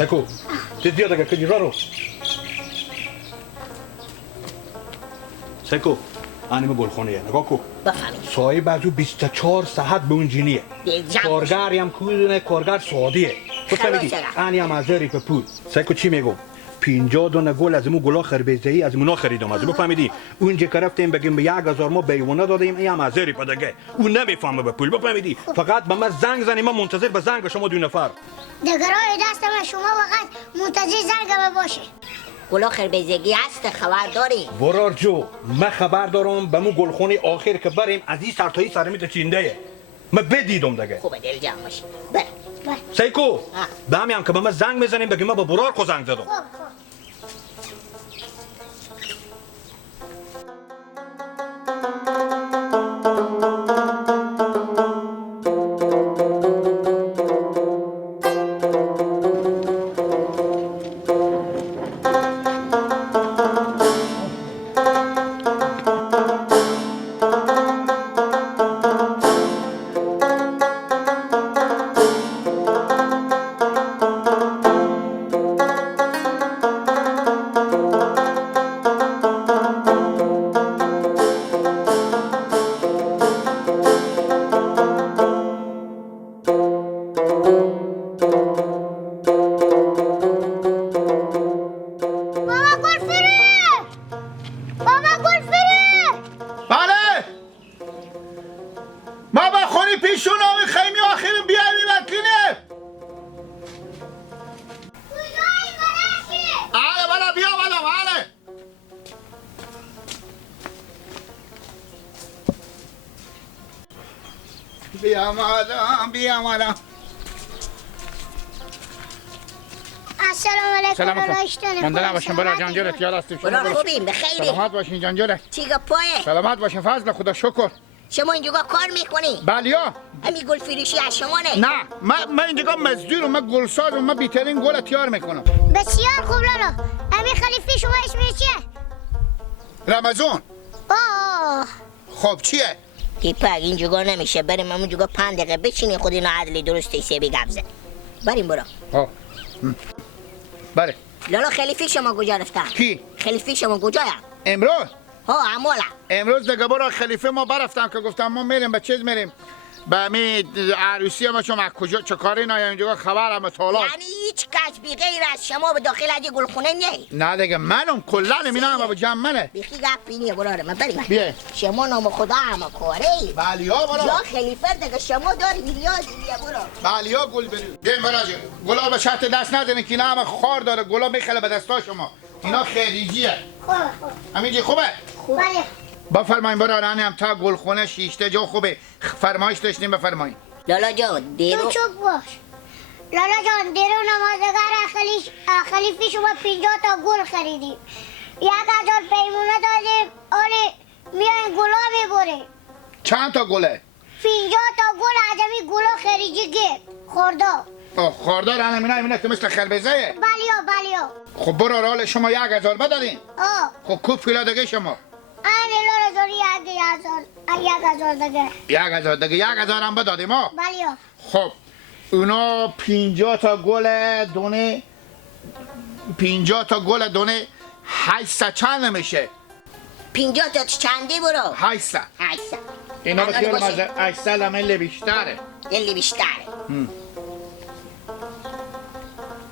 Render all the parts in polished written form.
سکو چیز بیا دیگه کجی رو سکو آنیم گلخونه نگاه کو بفهمید سایه بازو 24 ساعت به اون جینیه کارگاری هم کودونه کارگر سعودیه تو فهمیدی آنیم ازری به پول سکو چی میگم 50 دونه گل از مو گلا خربزه‌ای از مونا خریدم از بفهمیدی اونجا که رفتیم بگیم به 1000 ما بیونه دادیم این ازری پدگه اون نمیفهمه به پول بفهمیدی فقط به من زنگ زنی من منتظر به زنگ شما دو نفر دگرای دست من شما فقط منتظر زنگ باشه گلا خربزگی هست خبر داری برار جو من خبر دارم به مو گلخونه آخر که بریم از این سرتایی سرمیت چینده من بدیدم دیگه خوبه دل جمع باشه بله سیکو دمی هم که به من زنگ میزنیم بگیم من با برار خو زنگ زدم بیام الان السلام علیکم منده نباشین برای جانجلت یاد هستیم برای خوبیم بخیری سلامت باشین جانجلت چیگا پایه سلامت باشین فضل خدا شکر شما اینجا کار میکنی؟ بلیا همین گل فروشی از شما نه؟ نه من اینجا مزدورم من گلسازم من بیترین گل تیار میکنم بسیار خوب لالا همین خلیفه شما اسمش چیه؟ رمضان خب چیه؟ تیپک اینجا نمیشه بریم همونجا 5 دقیقه بچینی خود اینو عدلی درسته سه بگبزه بریم برو بله لالا خلیفه شما کجا رفتن؟ کی؟ خلیفه شما کجا هم؟ امروز؟ عمولا امروز دیگه برو خلیفه ما برفتم که گفتم ما میریم به چیز میریم به همین عروسی ما شما کجا چه کاری نه اینجا خبر هم طالب یعنی هیچ کس بی غیر از شما به داخل از گلخونه نه دیگه منم کلا نمیدونم با جمع منه بیخی گپ نیه براره من بریم بیا شما نام خدا هم کاری بلیا برو یا خلیفه دیگه شما داری میلیارد برو بلیا گل بریم بیم براجه گلا به شرط دست ندین که نه خار داره گلا میخله به دستا شما اینا خیریجیه همینجی خوبه بله بفرمایین برای هم تا گلخونه شیشته جا خوبه فرمایش داشتیم بفرمایین لالا جان دیرو تو چوب باش لالا جان دیرو نمازگار خلیفه شما 50 تا گل خریدیم 1000 پیمونه دادیم آره میاین گلا میبره چند تا گله؟ 50 تا گل عجمی گلا خریجی گیر خورده خوردار همینه که مثل خربزه بلیا خب برو رال شما 1000 بدادین خب کو پولا دیگه شما لالا جان 1000 دیگه 1000 هم بدادیم بلیا خب اونا 50 تا گل دونه 50 تا گل دونه 800 چند میشه 50 تا چندی برو 800 اینا به خیال مزه 800 هم الی بیشتره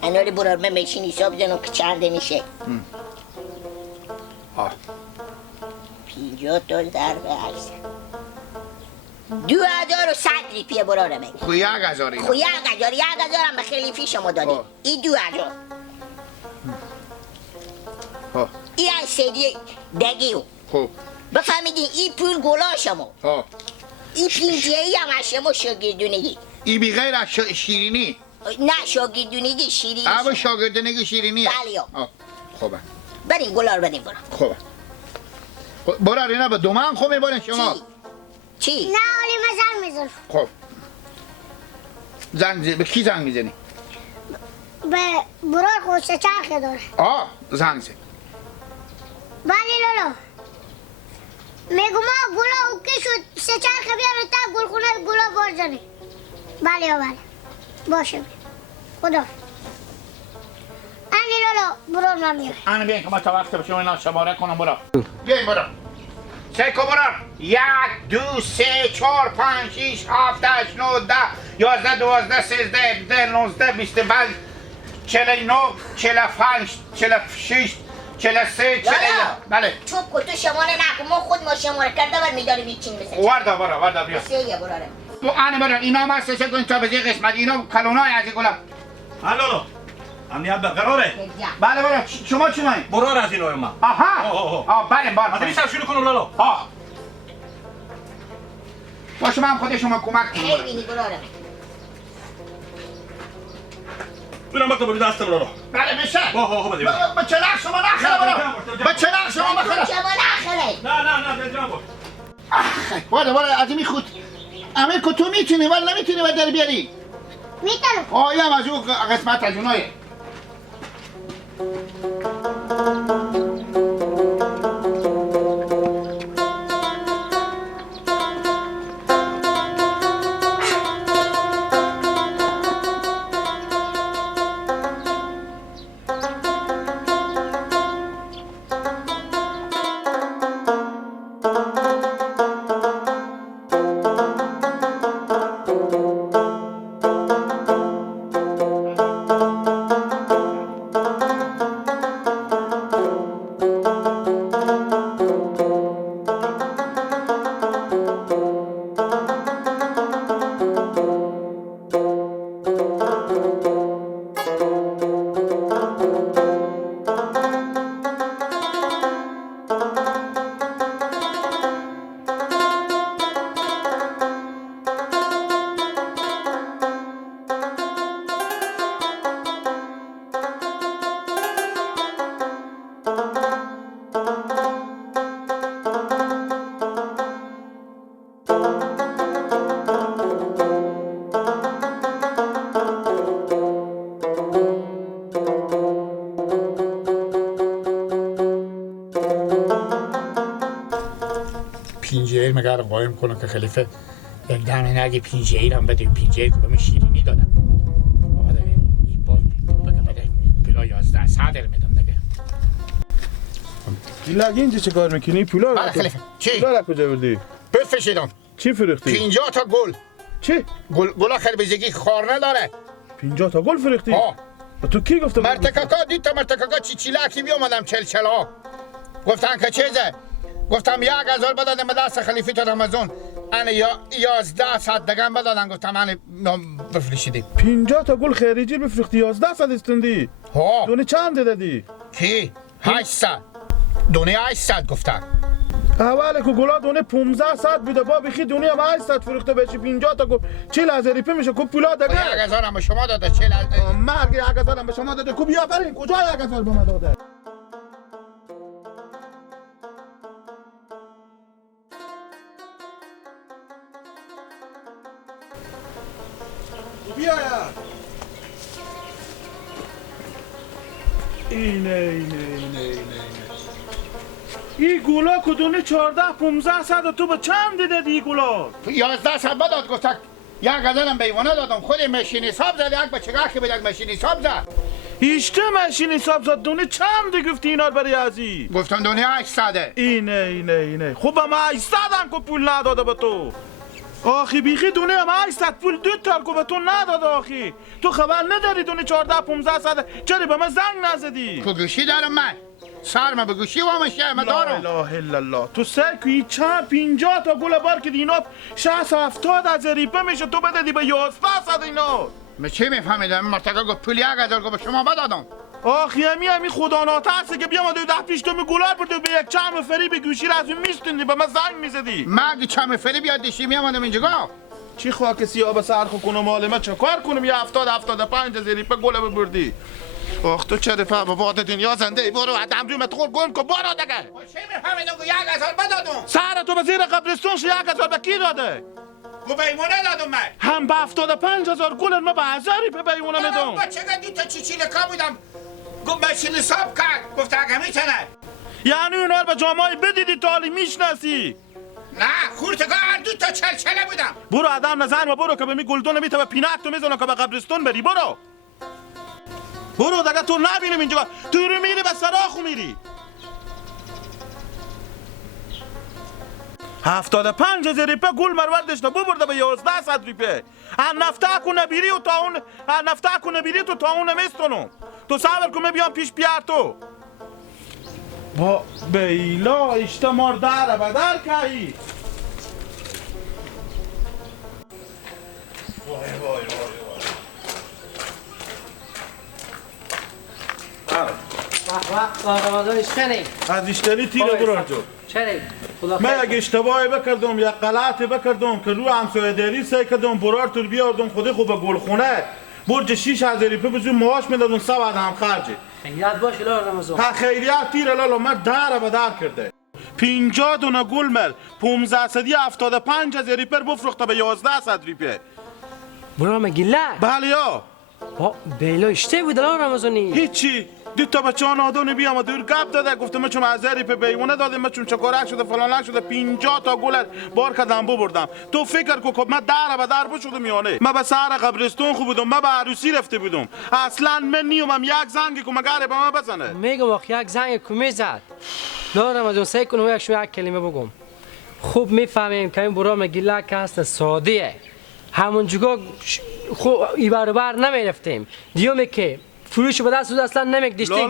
اینا رو برو من میشین حساب زنم که چنده میشه 50 تا ضرب 800 2100 ریپیه براره من خو 1000 خو 1000 هم به خلیفی شما دادیم این 2000 این از سیدی دگیو خب بفهمیدین این پول گلا شما این 50 هم از شما شگردونگی این بی غیر از شیرینی نه شاگردونگی شیرینی. اما شاگردونگی شیرینیه. بله. خوبه. بریم گلار بدیم برو. خوبه. برو اینا به دومان خوب میبرین شما. چی؟ نه اولی من زنگ میزنم. خب به کی زنگ میزنی؟ به برار خود سه چرخه داره. زنگ زن. بله لالا میگو ما گلا اوکی شد سه چرخه بیاره تا گلخونه گلا بارزنی. بله بله باشه خدا. انی لالا برار من میاره. انا بیان که ما تا وقت بشیم اینا شماره کنم برو. بیاین برو. سیکو برو. 1 2 3 4 5 6 7 8 9 10 11 12 13 14 19 25 49 45 46 43 41. بله. چوب کن تو شماره نکن ما خود ما شماره کرده بر میداریم میچین مثل وردا بیا. سه براره. تو انا برو اینا ما سه کن تا به قسمت اینا کلونای از گلا. الو امنیت برقراره؟ بله برو شما چی مایی؟ برار از اینو ما. آها بله بله. از این سر شروع کنم لالا. با شما هم خود شما کمک کنم. خیلی براره. برم وقت بودی دستم لالا. بله بشه. بده. با چلاق شما نخلا برو. با چلاق شما بخلا. شما نخله. نه دلجام بود. برو از این خود. امیر که تو میتونی ولی نمیتونی و در بیاری. میتونم. اینم از اون قسمت از اونایه. پینجیر مگر قایم کنه که خلیفه یک دانه نگه پینجیر هم بده پینجیر که به من شیرینی دادم آده این بار بده پولا 11 صدر میدم دیگه لگه اینجا چه کار میکنی؟ پولا بله خلیفه چی؟ پولا را کجا بردی؟ بفشیدم چی فروختی؟ 50 تا گل چی؟ گل خربزگی خارنه داره 50 تا گل فروختی؟ و تو کی گفته؟ مرتکاکا دید تا مرتکاکا چیلاکی بیامدم چلچلا گفتن که چیزه گفتم 1000 بدادم به دست خلیفه تا رمضان انا 11 صد دگم بدادن گفتم انا بفروشیدی 50 تا گل خریجی بفروختی 11 صد استندی دونه چند دادی؟ کی 800 دونه 800 گفتن اوله که گلا دونه 15 صد بوده با بخی دونه هم 800 فروخته بشی 50 تا گل 40000 ریپه میشه کو پولا دگه 1000 هم به شما داده 40000 مرگ 1000 هم به شما داده کو بیا برین کجا 1000 به من داده بیا یا اینه این گولا کدونه 14-15 صد و تو به چند دادی این گولا 11 صد بداد گفتن 1000 هم بیوانه دادم خود ماشین حساب زد یک بچه که به یک ماشین حساب زد هیچته ماشین حساب زد دونه چند گفتی اینا برای ازی گفتم دونه 800 اینه خوب ما 800 هم که پول نداده به تو آخی بیخی دونه هم 800 پول 2 تا که به تو نداده آخی تو خبر نداری دونه 14-15 صد چرا به من زنگ نزدی تو گوشی دارم من سرم به گوشی وامشه من دارم لا اله الا الله تو سرکی چند 50 تا گل بار که اینا 60-70 ریپه میشه تو بدادی به 11 صد اینا من چی میفهمیدم مرتقا گفت پول 1000 به شما بدادم آخی همی خدا ناترسه که بیام دو 10 تو گلار برده به یک چم فری به گوشی را از اون میستوندی به من زنگ میزدی مگه چم فری بیاد دیشی میامدم اینجا چی خاک سیاه به سر خو کنم مال من چه کار کنم یه 75 زیری په گله ببردی آخ تو چه رفا بابا دنیا زنده برو آدم روی متخور گم کن برو دیگه چه میفهمی نگو 1000 بدادم سر تو به زیر قبرستون 1000 به کی داده گو بیمونه دادم من هم به 75,000 گل ما به 1000 په بیمونه میدم بچه گدی تا چی لکا بودم گو ماشین حساب کرد گفت اگه میتونه یعنی اونا به جامعه بدیدی تالی میشناسی نه خورتگاه هر دو تا چلچله بودم برو آدم نزن و برو که به می گلدون میته و پینک تو میزنه که به قبرستون بری برو دیگه تو نبینیم اینجا تو رو میری به سراخو میری 75,000 روپیه گل مروردش تا ببرده به 1100 روپیه نفته کنه بیری و تا اون نفته کنه بیری تو تا اون نمیستونو تو صبر کن بیام پیش بیار تو با بیلا اشتمار در بدر کهی وای رمضان اشتنی از اشتنی تیره برار جو چرا من اگه اشتباهی بکردم یا غلطی بکردم که رو همسایه‌داری سعی کردم برار تو بیاردم خودی خوب گلخونه برج 6000 روپیه بزن معاش میدادم سه بعد هم خرجی خیریت باشه لا رمضان ها خیریت تیر لالا من در به در کرده 50 دونه گل مل 15 صدی 75,000 روپیه بفروخته به 1100 روپیه برام گله بله یا با بیلا اشته بود لا رمضانی هیچی دو تا بچه ها نادونه بیام و دور گپ داده گفتم من چون 1000 روپیه بیمونه دادم من چون چکارک شده فلانک شده 50 تا گل بار کردم ببردم تو فکر کو من در به در بشودم میانه من به سر قبرستون خوب بودم من به عروسی رفته بودم اصلا من نیومم یک زنگی که مگره به من بزنه میگم آخ یک زنگ کمی زد لا رمضان سعی کنم یک کلمه بگم خوب میفهمیم که این برام گله که هست سادیه همون جگاه خوب ایبر نمیرفتیم دیومی که فروش به دست اصلا نمیکدیشتی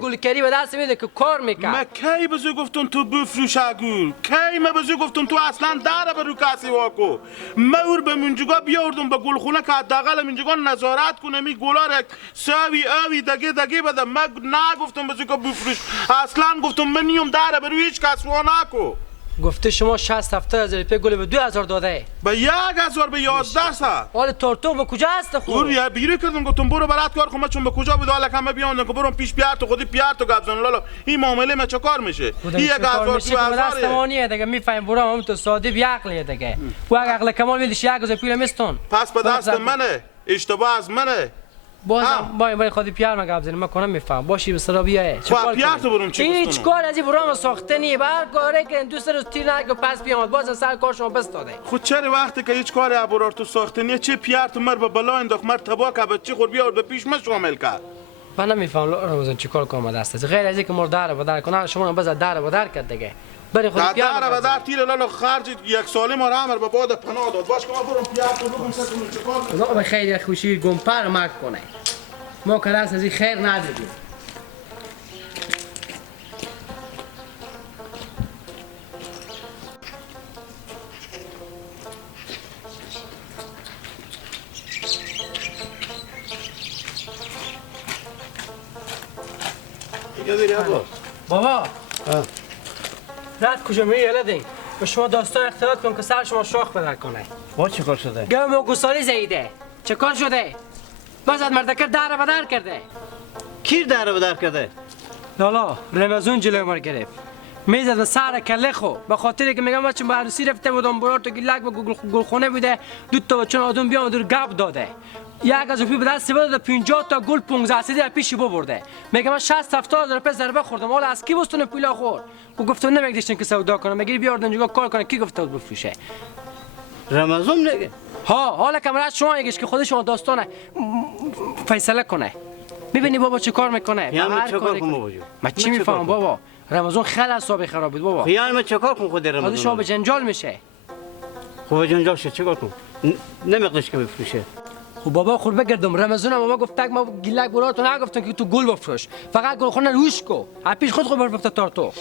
گل کری به دست میده که کار میکرد من کی بزو گفتم تو بفروش گل کی من بزو گفتم تو اصلا در به رو کسی واکو من اور به منجگا بیاردم به گلخونه که حداقل منجگا نظارت کنه می گلا را ساوی اوی دگه بده من نگفتم بزو که بفروش اصلا گفتم من نیم در به رو هیچ کس واکو گفته شما 60-70 هزار روپیه گل به 2000 داده به 1000 به 1100 حال تورتو به کجا هست خوب اور یا بیرو کردم گفتم برو برات کار کنم چون به کجا بود حالا کم بیام که برم پیش پیار تو خودی پیار تو گابزن لالا این معامله ما چه کار میشه این 1000 تو دست مانیه دیگه میفهم برام هم تو ساده بی عقلیه دیگه و عقل کمال میدیش 1000 پول میستون پس به دست منه اشتباه از منه بازم باید خودی پیار ما گابزن ما کنم میفهم باشی به سرا بیای چیکار پیار تو برم چی هیچ کار از این برام ساخته نی بر کاری که دوست روز تیر نگه پس بیام باز سر کار شما بستاده خود چرا وقتی که هیچ کاری ابرار تو ساخته نی چه پیار تو مر به بلا انداخت مر تبا که بچی خور بیار به پیش ما شامل کرد من نمیفهم رمضان چیکار کنم دست از غیر از اینکه مر در بدر کنه شما بز در بدر کرد دیگه بری خود پیار در بدر تیر لالا خرج یک سالی ما رامر به باد پناه داد باش که ما برم پیار تو بگم چه چیکار خدا به خیر خوشی گمپر مرگ کنه ما که دست از این خیر ندیدیم بابا رد کجا میری یلدین به شما داستان اختلاط کن که سر شما شاخ بدر کنه با چه کار شده؟ گم و گسالی زیده چه کار شده؟ بازد مردکر در بدر کرده کی در بدر کرده؟ لالا رمضان جلوی ما گرفت میزد به سر کله خو به خاطر که میگم بچه به عروسی رفته بودم برار تو گلک به گلخونه بوده دو تا بچه آدم بیام دور گپ داده 1000 روپیه به دست بده 50 تا گل 15 صدی پیشی برده میگم 60-70 هزار روپیه ضربه خوردم حالا از کی بستون پولا خورد گفتم نمیگدیشتن که سودا کنم میگی بیاردن جگا کار کنه کی گفته بود بفروشه رمضان نگه ها حالا کامرات شما میگیش که خود شما داستانه فیصله کنه میبینی بابا چه کار میکنه یعنی چه کار کنم بابا من چی میفهمم بابا رمضان خیلی اعصاب خراب بود بابا یعنی من چه کار کنم خود رمضان خود شما به جنجال میشه خب جنجال شه چه کار کنم نمیقدش که بفروشه خب بابا خور بگردم رمضان بابا گفت ما گلک براتون نگفتم که تو گل بفروش فقط گل خونه روش کو پیش خود بفروخت تارتو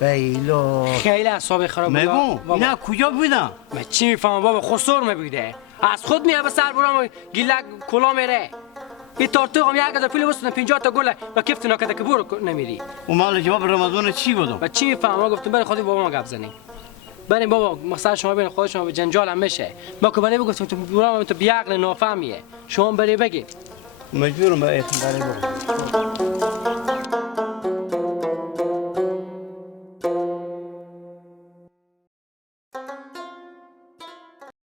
بیلا خیلی اعصاب خراب بود میگم اینا کجا بودن من چی میفهمم بابا خسور میبوده از خود میاد به سر برام گلک کلا میره این تارتو هم 1000 پول واسه 50 تا گل و کیف نکرده که برو نمیری و مال جواب رمضان چی بودم و چی میفهمم گفتم برای خودی بابا ما گپ زنیم بریم بابا مثلا شما ببین خود شما به جنجال هم میشه ما که بنی بگفتم تو برام تو بیعقل نافهمیه شما بری بگید مجبورم به اعتبار بابا